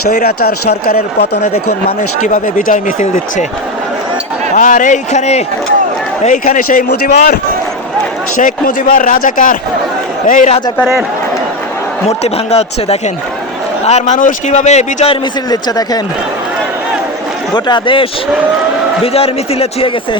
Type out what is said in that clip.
স্বৈরাচার সরকারের পতনে দেখুন মানুষ কীভাবে বিজয় মিছিল দিচ্ছে। আর এইখানে এইখানে সেই মুজিবর, শেখ মুজিবর রাজাকার। এই রাজাকারের মূর্তি ভাঙ্গা হচ্ছে, দেখেন। আর মানুষ কীভাবে বিজয়ের মিছিল দিচ্ছে, দেখেন। গোটা দেশ বিজয়ের মিছিলে ছুঁয়ে গেছে।